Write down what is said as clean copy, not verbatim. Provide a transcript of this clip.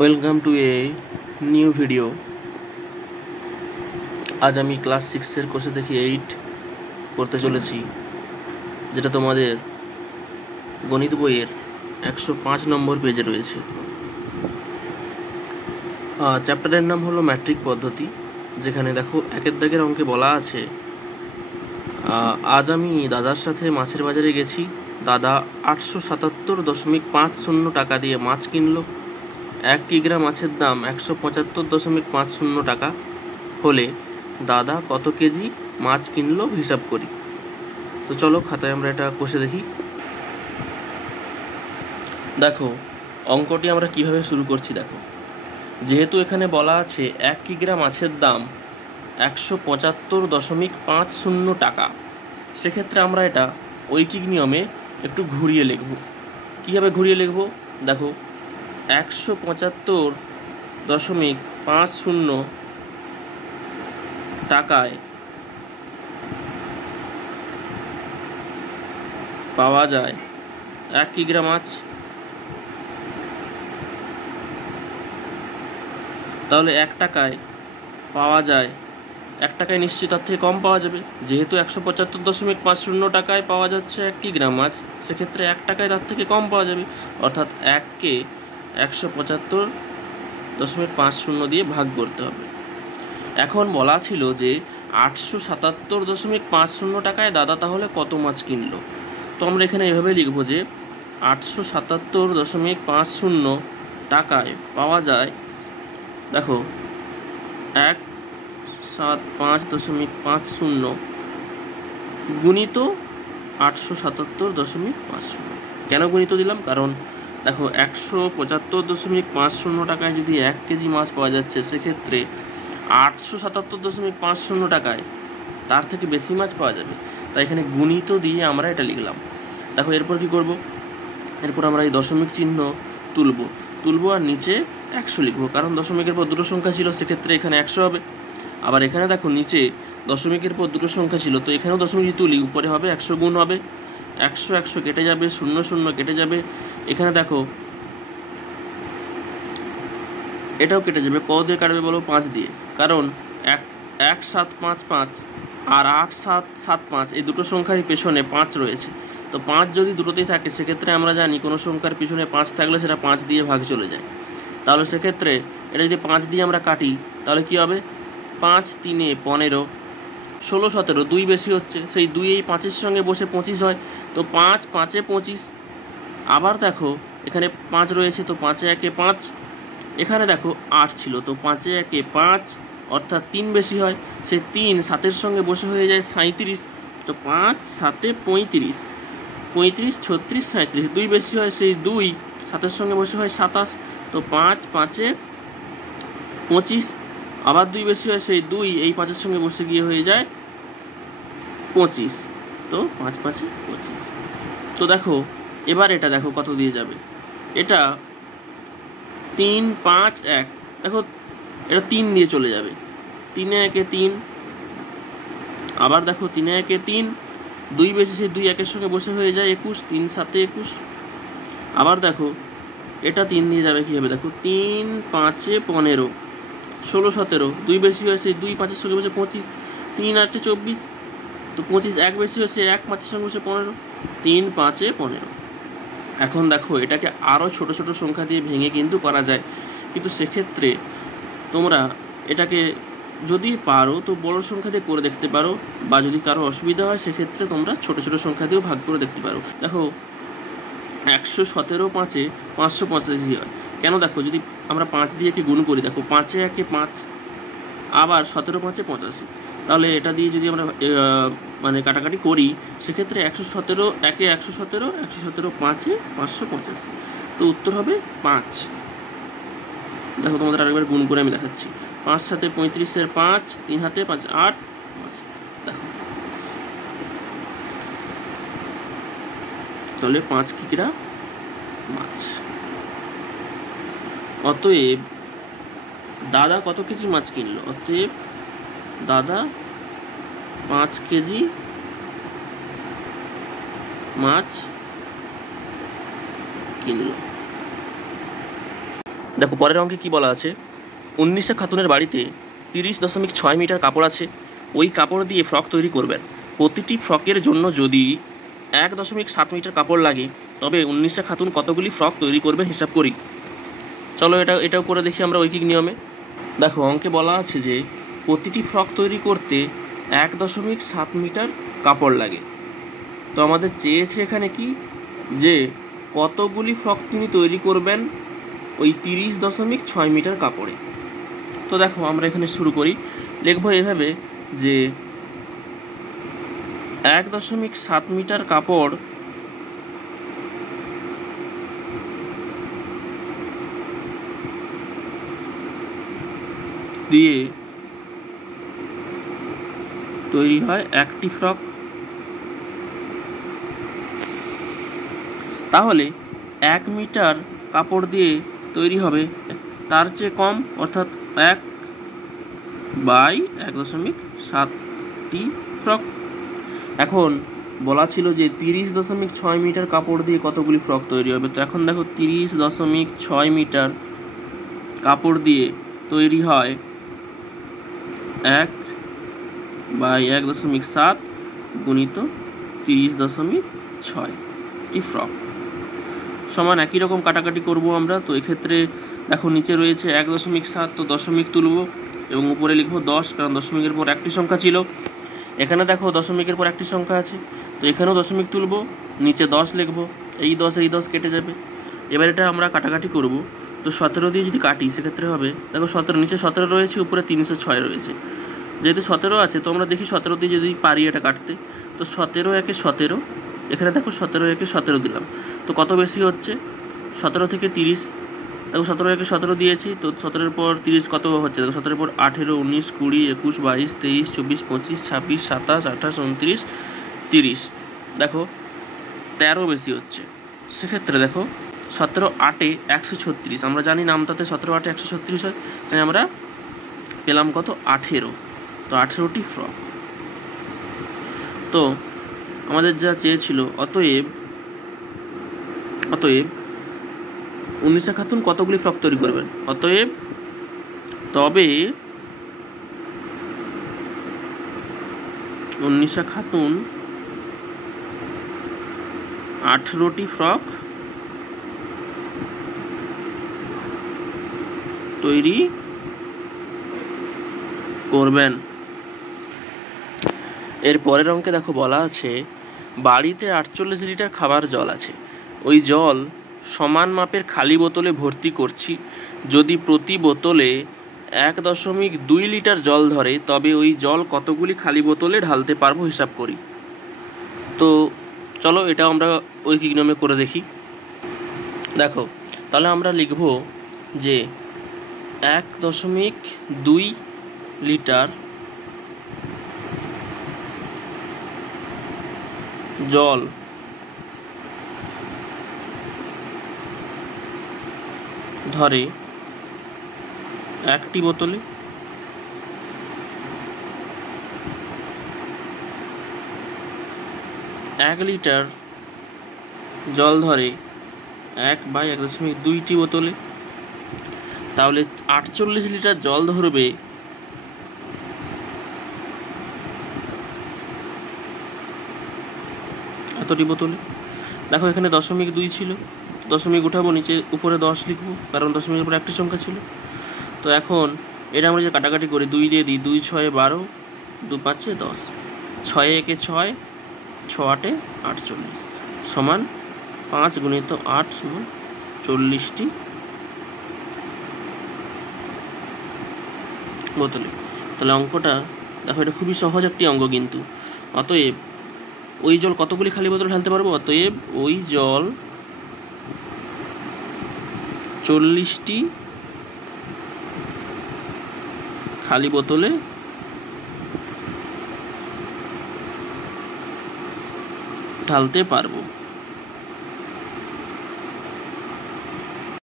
Welcome to a new video. আজ আমি class 6-এর কোর্সে দেখি 8 করতে চলেছি, যেটা তোমাদের গণিত বইয়ের 105 নম্বর পেজে রয়েছে। চ্যাপ্টারের নাম হলো ম্যাট্রিক পদ্ধতি, যেখানে দেখো একের দাগের অঙ্কে বলা আছে, আজ আমি দাদার সাথে মাছের বাজারে গেছি। দাদা 877.50 টাকা দিয়ে মাছ কিনলো। 1 কিগ্রা মাছের দাম 175.50 টাকা হলে দাদা কত কেজি মাছ কিনলো হিসাব করি। তো চলো খাতায় আমরা এটা কষে দেখি। দেখো অঙ্কটি আমরা কিভাবে শুরু করছি। দেখো, যেহেতু এখানে বলা আছে 1 কিগ্রা মাছের দাম 175.50 টাকা, সেক্ষেত্রে আমরা এটা ঐকিক নিয়মে একটু ঘুরিয়ে লিখব। কীভাবে ঘুরিয়ে লিখব? দেখো, 175.50 টাকায় পাওয়া যায় 1 কিগ্রা মাছ। তাহলে 1 টাকায় পাওয়া যায়, 1 টাকায় নিশ্চয়ই তার থেকে কম পাওয়া যাবে। যেহেতু 175.50 টাকায় পাওয়া যাচ্ছে 1 কিগ্রা মাছ, সেক্ষেত্রে 1 টাকায় তার থেকে কম পাওয়া যাবে, অর্থাৎ 1কে 175.50 দিয়ে ভাগ করতে হবে। এখন বলা ছিল যে 877.50 টাকায় দাদা তাহলে কত মাছ কিনলো। তো আমরা এখানে এভাবে লিখব যে 877.50 টাকায় পাওয়া যায়, দেখো 175.50 গুণিত 877.50। কেন গুণিত দিলাম? কারণ দেখো 175.50 টাকায় যদি 1 কেজি মাছ পাওয়া যাচ্ছে, সেক্ষেত্রে 877.50 টাকায় তার থেকে বেশি মাছ পাওয়া যাবে। তাই এখানে গুণিত দিয়ে আমরা এটা লিখলাম। দেখো এরপর কি করব? এরপর আমরা এই দশমিক চিহ্ন তুলব আর নিচে 100 লিখব, কারণ দশমিকের পর দুটো সংখ্যা ছিল, সেক্ষেত্রে এখানে 100 হবে। আবার এখানে দেখো নিচে দশমিকের পর দুটো সংখ্যা ছিল, তো এখানেও দশমিক তুলি, উপরে হবে 100 গুণ হবে 100 কেটে যাবে, 0 কেটে যাবে। এখানে দেখো এটাও কেটে যাবে। ক দিয়ে কাটবে বলো? 5 দিয়ে, কারণ 1755 আর 8775 এই দুটো সংখ্যারই পেছনে 5 রয়েছে। তো 5 যদি দুটোতেই থাকে, সেক্ষেত্রে আমরা জানি কোনো সংখ্যার পিছনে 5 থাকলে সেটা 5 দিয়ে ভাগ চলে যায়। তাহলে সেক্ষেত্রে এটা যদি 5 দিয়ে আমরা কাটি, তাহলে কি হবে? 5 3 15, 16 17, 2 বেশি হচ্ছে, সেই 2 এই 5-এর সঙ্গে বসে 25 হয়। তো 5 5 25। আবার দেখো এখানে 5 রয়েছে, তো 5 1 5। এখানে দেখো 8 ছিল, তো 5 1 5, অর্থাৎ 3 বেশি হয়, সেই 3 7-এর সঙ্গে বসে হয়ে যায় 37। তো 5 7 35, 35 36 37, 2 বেশি হয়, সেই 2 7-এর সঙ্গে বসে হয় 27। তো 5 5 25, আবার 2 বেশি হয়, সেই 2 এই 5-এর সঙ্গে বসে গিয়ে হয়ে যায় 25। তো 5 5 25। তো দেখো এবার এটা দেখো কত দিয়ে যাবে। এটা 3 5 1, দেখো এটা 3 দিয়ে চলে যাবে। 3 1 3, আবার দেখো 3 1 3, 2 বেশি, সেই 2 1-এর সঙ্গে বসে হয়ে যায় 21, 3 7 21। আবার দেখো এটা 3 দিয়ে যাবে, কী হবে? দেখো 3 5 15, 16 17, 2 বেশি হয়, সেই 2 5-এর সঙ্গে বসে 25, 3 8 24। তো 25 1 বেশি হয়, সেই 1 5-এর সঙ্গে বসে 15, 3 5 15। এখন দেখো এটাকে আরও ছোট ছোট সংখ্যা দিয়ে ভেঙে কিন্তু করা যায়, কিন্তু সেক্ষেত্রে তোমরা এটাকে যদি পারো তো বড় সংখ্যা দিয়ে করে দেখতে পারো, বা যদি কারো অসুবিধা হয় সেক্ষেত্রে তোমরা ছোট ছোট সংখ্যা দিয়েও ভাগ করে দেখতে পারো। দেখো 117 5-এ 585 হয়। কেন? দেখো যদি আমরা 5 দিয়ে কি গুণ করি, দেখো 5 1 5, আবার 17 5 85, তাহলে এটা দিয়ে যদি আমরা মানে কাটাকাটি করি, সেক্ষেত্রে 117 1 117, 117 5 585। তো উত্তর হবে 5। দেখো তোমাদের আরেকবার গুণ করে আমি দেখাচ্ছি। 5 7 35-এর 5, 3 হাতে 5 8 5। দেখো তাহলে 5 কিগ্রা মাছ। অতএব দাদা কত কেজি মাছ কিনলো? অতএব দাদা 5 কেজি মাছ কিনলো। দেখো পরের অঙ্কে কি বলা আছে, 19 খাতুনের বাড়িতে 30.6 মিটার কাপড় আছে, ওই কাপড় দিয়ে ফ্রক তৈরি করবেন। প্রতিটি ফ্রকের জন্য যদি 1.7 মিটার কাপড় লাগে, তবে 19 খাতুন কতগুলি ফ্রক তৈরি করবেন হিসাব করি। চলো এটাও করে দেখি আমরা ঐকিক নিয়মে। দেখো অঙ্কে বলা আছে যে প্রতিটি ফ্রক তৈরি করতে 1.7 মিটার কাপড় লাগে। তো আমাদের চেয়েছে এখানে কি, যে কতগুলি ফ্রক তিনি তৈরি করবেন ওই 30.6 মিটার কাপড়ে। তো দেখো আমরা এখানে শুরু করি, লিখবো এভাবে যে 1.7 মিটার কাপড় দিয়ে তৈরি হয় একটি ফ্রক। তাহলে 1 মিটার কাপড় দিয়ে তৈরি হবে তার চেয়ে কম, অর্থাৎ 1/1.7টি ফ্রক। এখন বলা ছিল যে 30.6 মিটার কাপড় দিয়ে কতগুলি ফ্রক তৈরি হবে। তো এখন দেখো 30.6 মিটার কাপড় দিয়ে তৈরি হয় 1/1.7 গুণিত 30.6টি ফ্রক সমান একই রকম কাটাকাটি করব আমরা। তো এক্ষেত্রে দেখো নিচে রয়েছে 1.7, তো দশমিক তুলব এবং উপরে লিখব 10, কারণ দশমিকের পর একটি সংখ্যা ছিল। এখানে দেখো দশমিকের পর একটি সংখ্যা আছে, তো এখানেও দশমিক তুলব, নিচে 10 লিখব, এই 10 কেটে যাবে। এবার এটা আমরা কাটাকাটি করব। তো 17 দিয়ে যদি কাটি সেক্ষেত্রে হবে, দেখো 17 নিচে 17 রয়েছে, উপরে 306 রয়েছে। যেহেতু 17 আছে, তো আমরা দেখি 17 দিয়ে যদি পারি এটা কাটতে। তো 17 একে 17, এখানে দেখো 17 একে 17 দিলাম, তো কত বেশি হচ্ছে 17 থেকে 30। দেখো 17 একে 17 দিয়েছি, তো 17-এর পর 30 কত হচ্ছে, দেখো 17-এর পর 18, 19, 20, 21, 22, 23, 24, 25, 26, 27, 28, 29, 30। দেখো 13 বেশি হচ্ছে। সেক্ষেত্রে দেখো 17-8 136, আমরা জানি নামতাতে 17-8 136 হয়, তাই আমরা পেলাম কত 18। তো 18টি ফ্রক। তো আমাদের যা চেয়েছিল, অতএব 19 খাতুন কতগুলি ফ্রক তৈরি করবেন। তবে 19 খাতুন 18টি ফ্রক তৈরি করবেন। এর পরের অঙ্কে দেখো বলা আছে বাড়িতে 48 লিটার খাবার জল আছে, ওই জল সমান মাপের খালি বোতলে ভর্তি করছি। যদি প্রতি বোতলে 1.2 লিটার জল ধরে, তবে ওই জল কতগুলি খালি বোতলে ঢালতে পারবো হিসাব করি। তো চলো এটা আমরা ঐকিক নিয়মে করে দেখি। দেখো তাহলে আমরা লিখব যে 1.2 লিটার জল ধরে একটি বোতলে, 1 লিটার জল ধরে 1/1.2টি বোতলে। তাহলে 48 লিটার জল ধরবে এতটি বোতলে। দেখো এখানে 0.2 ছিল, দশমিক উঠাবো, নিচে উপরে 10 লিখবো, কারণ দশমিকের উপরে একটি সংখ্যা ছিল। তো এখন এটা আমরা যে কাটাকাটি করি, 2 দিয়ে দিই, 2 6 12, 2 5 10, 6 একে 6, 6 8 48 সমান 5 গুণিত 8 সমান 40টি বোতলে। তাহলে অঙ্কটা দেখো, এটা খুবই সহজ একটি অঙ্ক কিন্তু। অতএব ওই জল কতগুলি খালি বোতলে ঢালতে পারবো, অতএব ওই জল 40টি খালি বোতলে ঢালতে পারবো।